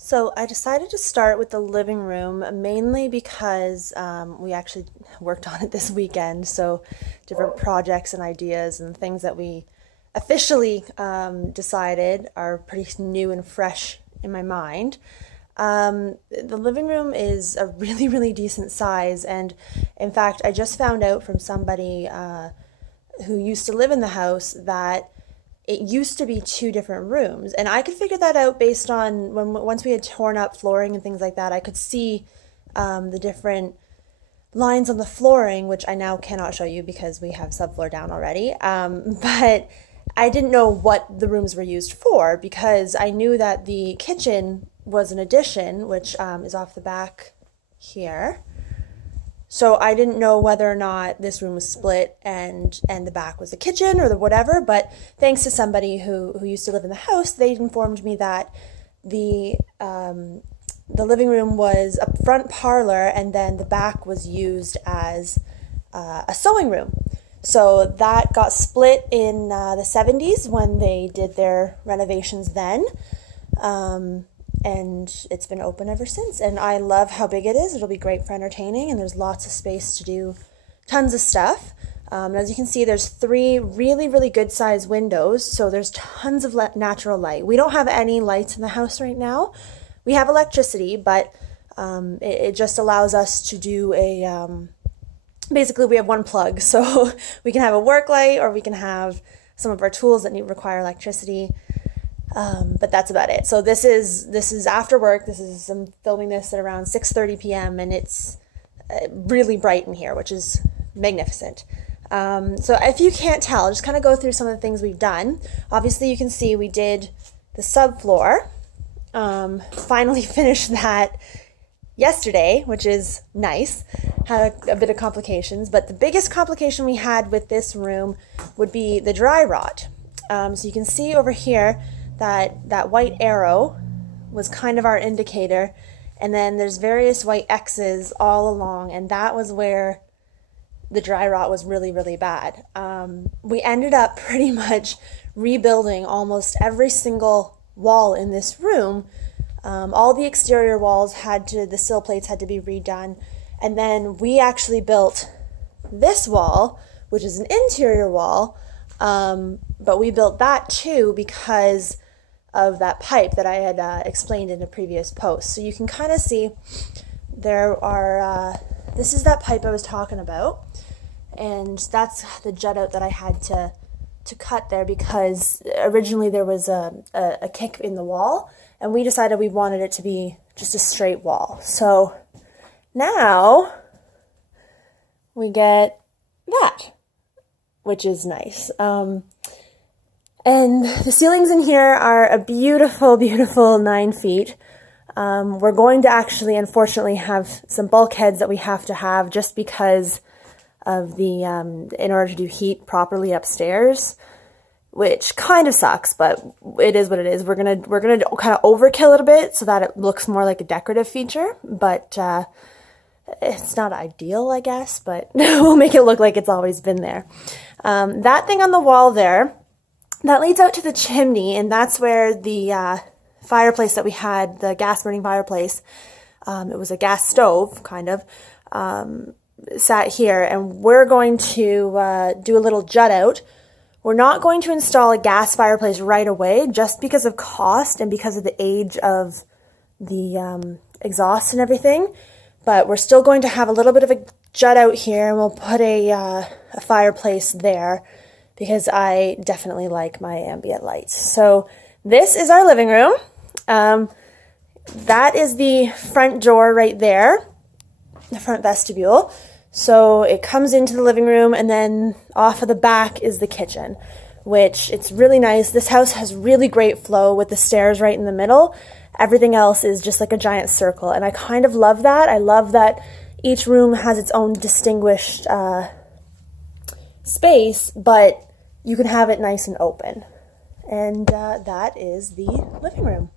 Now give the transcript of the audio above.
So I decided to start with the living room mainly because we actually worked on it this weekend. So different projects and ideas and things that we officially decided are pretty new and fresh in my mind. The living room is a really, really decent size. And in fact, I just found out from somebody who used to live in the house that it used to be two different rooms, and I could figure that out based on once we had torn up flooring and things like that. I could see the different lines on the flooring, which I now cannot show you because we have subfloor down already. But I didn't know what the rooms were used for because I knew that the kitchen was an addition, which is off the back here. So I didn't know whether or not this room was split and the back was the kitchen or the whatever, but thanks to somebody who used to live in the house, they informed me that the living room was a front parlor and then the back was used as a sewing room. So that got split in the 70s when they did their renovations then. And it's been open ever since, and I love how big it is. It'll be great for entertaining, and there's lots of space to do tons of stuff. As you can see, there's three really, really good sized windows, so there's tons of natural light. We don't have any lights in the house right now. We have electricity, but it just allows us to do basically we have one plug, so we can have a work light or we can have some of our tools that require electricity. But that's about it. So this is after work. I'm filming this at around 6:30 p.m. and it's really bright in here, which is magnificent. So if you can't tell, I'll just kind of go through some of the things we've done. Obviously, you can see we did the subfloor. Finally finished that yesterday, which is nice. Had a bit of complications, but the biggest complication we had with this room would be the dry rot. So you can see over here that white arrow was kind of our indicator, and then there's various white X's all along, and that was where the dry rot was really, really bad. We ended up pretty much rebuilding almost every single wall in this room. All the exterior walls the sill plates had to be redone, and then we actually built this wall, which is an interior wall, but we built that too because of that pipe that I had explained in a previous post. So you can kind of see this is that pipe I was talking about, and that's the jut out that I had to cut there because originally there was a kick in the wall, and we decided we wanted it to be just a straight wall. So now we get that, which is nice. And the ceilings in here are a beautiful, beautiful 9 feet. We're going to actually, unfortunately, have some bulkheads that we have to have just because of in order to do heat properly upstairs, which kind of sucks, but it is what it is. We're gonna kind of overkill it a bit so that it looks more like a decorative feature, but it's not ideal, I guess, but we'll make it look like it's always been there. That thing on the wall there, that leads out to the chimney, and that's where the fireplace that we had, the gas burning fireplace, it was a gas stove, kind of, sat here, and we're going to do a little jut out. We're not going to install a gas fireplace right away, just because of cost and because of the age of the exhaust and everything, but we're still going to have a little bit of a jut out here, and we'll put a fireplace there, because I definitely like my ambient lights. So this is our living room. That is the front door right there, the front vestibule. So it comes into the living room, and then off of the back is the kitchen, which it's really nice. This house has really great flow with the stairs right in the middle. Everything else is just like a giant circle, and I kind of love that. I love that each room has its own distinguished space, but you can have it nice and open. And that is the living room.